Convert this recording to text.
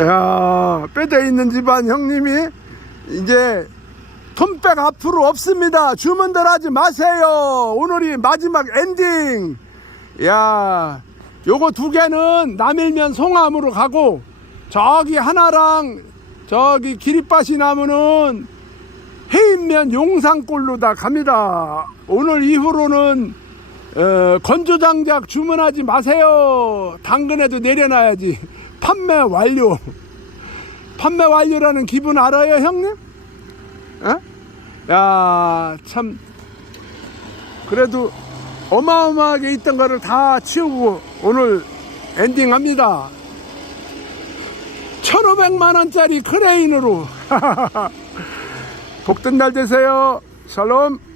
야, 빼져 있는 집안 형님이 이제 돈백 앞으로 없습니다. 주문들 하지 마세요. 오늘이 마지막 엔딩. 야, 요거 두 개는 남일면 송암으로 가고, 저기 하나랑 저기 기립밭이 나무는 해인면 용산골로 다 갑니다. 오늘 이후로는 건조장작 주문하지 마세요. 당근에도 내려놔야지. 판매 완료. 판매 완료라는 기분 알아요, 형님? 에? 야, 참 그래도 어마어마하게 있던 거를 다 치우고 오늘 엔딩합니다. 1,500만원짜리 크레인으로. 복된 날 되세요. 샬롬.